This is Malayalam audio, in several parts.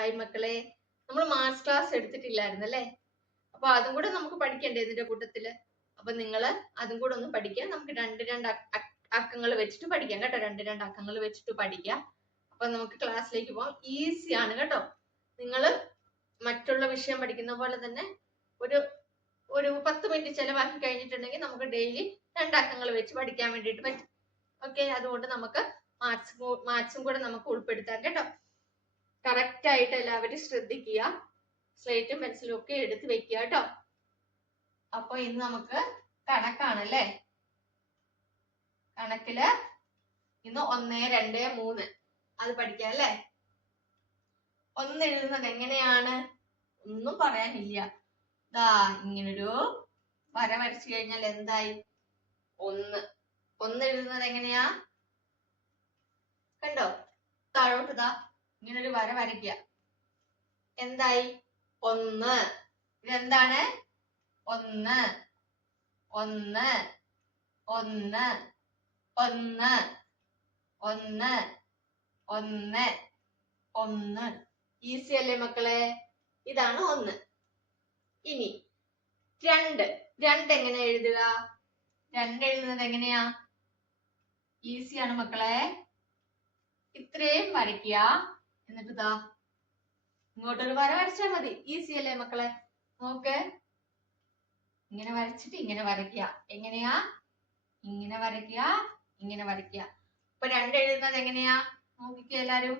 ഹായ് മക്കളെ, നമ്മൾ മാത്സ് ക്ലാസ് എടുത്തിട്ടില്ലായിരുന്നു അല്ലേ? അപ്പൊ അതും കൂടെ നമുക്ക് പഠിക്കണ്ടേ ഇതിന്റെ കൂട്ടത്തില്? അപ്പൊ നിങ്ങൾ അതും കൂടെ ഒന്ന് പഠിക്കാം. നമുക്ക് രണ്ട് അക്കങ്ങൾ വെച്ചിട്ട് പഠിക്കാം കേട്ടോ. രണ്ട് അക്കങ്ങൾ വെച്ചിട്ട് പഠിക്കാം. അപ്പൊ നമുക്ക് ക്ലാസ്സിലേക്ക് പോകാം. ഈസി ആണ് കേട്ടോ. നിങ്ങൾ മറ്റുള്ള വിഷയം പഠിക്കുന്ന പോലെ തന്നെ ഒരു 10 മിനിറ്റ് ചെലവാക്കി കഴിഞ്ഞിട്ടുണ്ടെങ്കിൽ നമുക്ക് ഡെയിലി രണ്ടക്കങ്ങൾ വെച്ച് പഠിക്കാൻ വേണ്ടിയിട്ട് പറ്റും. ഓക്കെ, അതുകൊണ്ട് നമുക്ക് മാത്സും കൂടെ നമുക്ക് ഉൾപ്പെടുത്താം കേട്ടോ. കറക്റ്റ് ആയിട്ട് എല്ലാവരും ശ്രദ്ധിക്കുക. സ്ലേറ്റും പെൻസിലും ഒക്കെ എടുത്ത് വെക്കുക കേട്ടോ. അപ്പൊ ഇന്ന് നമുക്ക് കണക്കാണല്ലേ. കണക്കില് ഇന്ന് 1, 2, 3 അത് പഠിക്കാം അല്ലേ. 1 എഴുതുന്നത് എങ്ങനെയാണ്? ഒന്നും പറയാനില്ല. ദാ ഇങ്ങനൊരു വര വരച്ചു കഴിഞ്ഞാൽ എന്തായി? 1 എഴുതുന്നത് എങ്ങനെയാ? കണ്ടോ? താഴോട്ട് ദാ ഇങ്ങനൊരു വര വരയ്ക്കുക. എന്തായി? 1. ഇതെന്താണ്? 1 1 1 1 1 1 1. ഈസി അല്ലേ മക്കളെ? ഇതാണ് 1. ഇനി 2 എങ്ങനെ എഴുതുക? 2 എഴുതുന്നത് എങ്ങനെയാ? ഈസിയാണ് മക്കളെ. ഇത്രയും വരയ്ക്കുക. എന്നിട്ട് ഇതാ ഇങ്ങോട്ടൊരു വര വരച്ചാൽ മതി. ഈസി അല്ലേ മക്കളെ? നോക്ക്, ഇങ്ങനെ വരച്ചിട്ട് ഇങ്ങനെ വരയ്ക്കുക. എങ്ങനെയാ? ഇങ്ങനെ വരയ്ക്കുക, ഇങ്ങനെ വരയ്ക്കുക. അപ്പൊ 2 എഴുതുന്നത് എങ്ങനെയാ? നോക്കിക്കോ എല്ലാരും.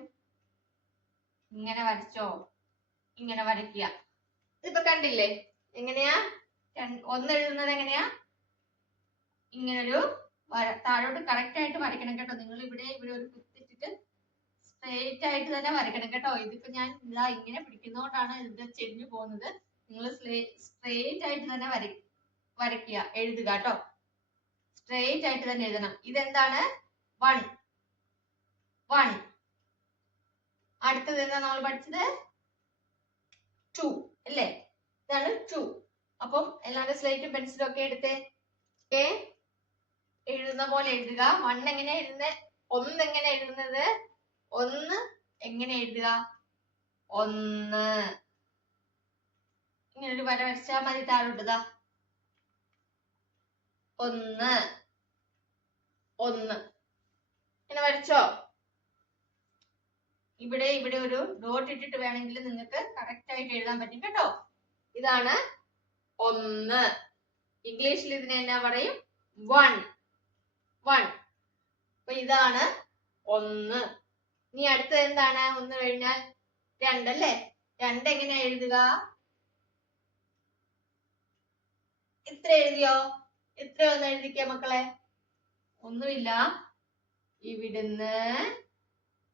ഇങ്ങനെ വരച്ചോ, ഇങ്ങനെ വരയ്ക്കുക. ഇതിപ്പോ കണ്ടില്ലേ എങ്ങനെയാ? 1 എഴുതുന്നത് എങ്ങനെയാ? ഇങ്ങനൊരു താഴോട്ട് കറക്റ്റ് ആയിട്ട് വരയ്ക്കണം കേട്ടോ. നിങ്ങൾ ഇവിടെ ഒരു കുത്തിട്ടിട്ട് സ്ട്രെയിറ്റ് ആയിട്ട് തന്നെ വരയ്ക്കണം കേട്ടോ. ഇതിപ്പോ ഞാൻ ഇതാ ഇങ്ങനെ പിടിക്കുന്നതുകൊണ്ടാണ് ഇത് ചെരിഞ്ഞു പോകുന്നത്. നിങ്ങൾ സ്ട്രെയിറ്റ് ആയിട്ട് തന്നെ വരയ്ക്കുക, എഴുതുക കേട്ടോ. സ്ട്രെയിറ്റ് ആയിട്ട് തന്നെ എഴുതണം. ഇതെന്താണ്? 1. അടുത്തത് എന്താ നമ്മൾ പഠിച്ചത്? 2 അല്ലേ? ഇതാണ് 2. അപ്പം എല്ലാവരും സ്ലേറ്റും പെൻസിലും ഒക്കെ എടുത്തേ. ഓക്കെ, എഴുതുന്ന പോലെ എഴുതുക. 1 എങ്ങനെ എഴുതുന്നത്? 1 എങ്ങനെ എഴുതുന്നത്? 1 എങ്ങനെ എഴുതുക? 1 ഇങ്ങനെ ഒരു വര വരച്ചാൽ മതി. താഴോട്ടതാ 1 1 ഇങ്ങനെ വരച്ചോ. ഇവിടെ ഒരു ഡോട്ട് ഇട്ടിട്ട് വേണമെങ്കിൽ നിങ്ങൾക്ക് കറക്റ്റ് ആയിട്ട് എഴുതാൻ പറ്റും കേട്ടോ. ഇതാണ് 1. ഇംഗ്ലീഷിൽ ഇതിനെ എന്നാ പറയും? 1. അപ്പൊ ഇതാണ് 1. ഇനി അടുത്തത് എന്താണ്? 1 കഴിഞ്ഞാൽ 2 അല്ലേ? 2 എങ്ങനെ എഴുതുക? ഇത്ര എഴുതിയോ? ഇത്ര ഒന്ന് എഴുതിക്കേ മക്കളെ. ഒന്നുമില്ല, ഇവിടുന്ന്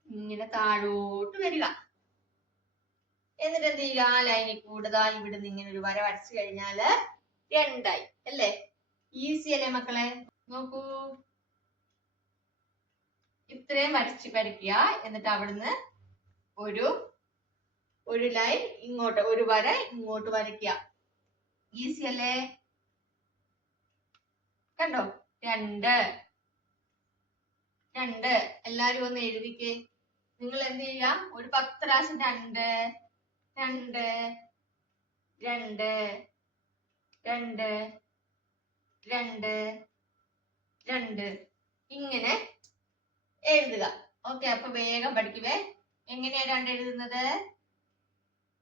ഇങ്ങനെ താഴോട്ട് വരിക. എന്നിട്ട് എന്ത് ചെയ്യുക? ലൈനിൽ കൂടുതൽ ഇവിടുന്ന് ഇങ്ങനെ ഒരു വര വരച്ചു കഴിഞ്ഞാല് 2 ആയി അല്ലേ? ഈസി അല്ലേ മക്കളെ? നോക്കൂ, ഇത്രയും വരയ്ക്കുക. എന്നിട്ട് അവിടുന്ന് ഒരു ലൈൻ ഇങ്ങോട്ട്, ഒരു വര ഇങ്ങോട്ട് വരയ്ക്കുക. ഈസി അല്ലേ? കണ്ടോ? 2 എല്ലാരും ഒന്ന് എഴുതിക്കേ. നിങ്ങൾ എന്ത് ചെയ്യുക? ഒരു 10 പ്രാവശ്യം 2 2 2 2 2 2 ഇങ്ങനെ എഴുതുക. ഓക്കെ, അപ്പൊ വേഗം പഠിക്കുവേ. എങ്ങനെയാ 2 എഴുതുന്നത്?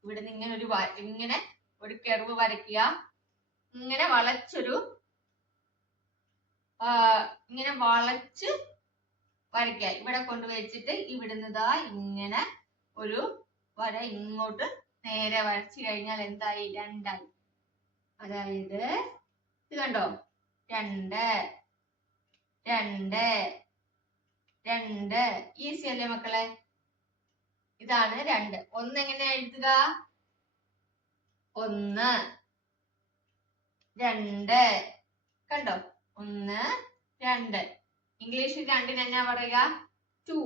ഇവിടുന്ന് ഇങ്ങനെ ഒരു കർവ് വരയ്ക്കുക. ഇങ്ങനെ ഇങ്ങനെ വളച്ച് വരയ്ക്കുക. ഇവിടെ കൊണ്ടുവച്ചിട്ട് ഇവിടുന്ന് ഇങ്ങനെ ഒരു വര ഇങ്ങോട്ട് നേരെ വരച്ചു കഴിഞ്ഞാൽ എന്തായി? 2 ആയി. അതായത് ഇത് കണ്ടോ? 2 2 2. ഈസി അല്ലേ മക്കളെ? ഇതാണ് 2. 1 എങ്ങനെ എഴുതുക? 1 2 കണ്ടോ? 1 2. ഇംഗ്ലീഷിൽ 2 എന്നാ പറയുക? 2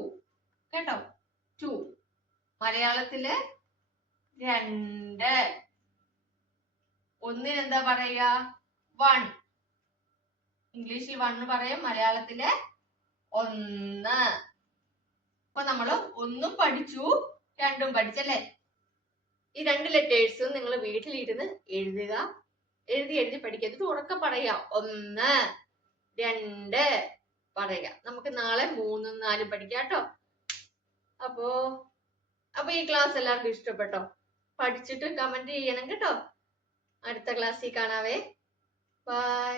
കേട്ടോ. 2. മലയാളത്തില് 2. 1 എന്താ പറയുക? 1. ഇംഗ്ലീഷിൽ 1 പറയും, മലയാളത്തില് 1. അപ്പൊ നമ്മള് 1 പഠിച്ചു, 2 പഠിച്ചല്ലേ? ഈ 2 ലെറ്റേഴ്സും നിങ്ങൾ വീട്ടിലിരുന്ന് എഴുതുക. എഴുതി പഠിക്കുക. എന്നിട്ട് ഉറക്കെ പറയാ. 1 2 പറയാ. നമുക്ക് നാളെ 3 4 പഠിക്കാം കേട്ടോ. അപ്പൊ ഈ ക്ലാസ് എല്ലാവർക്കും ഇഷ്ടപ്പെട്ടോ? പഠിച്ചിട്ട് കമന്റ് ചെയ്യണം കേട്ടോ. അടുത്ത ക്ലാസ്സിൽ കാണാവേ. ബൈ.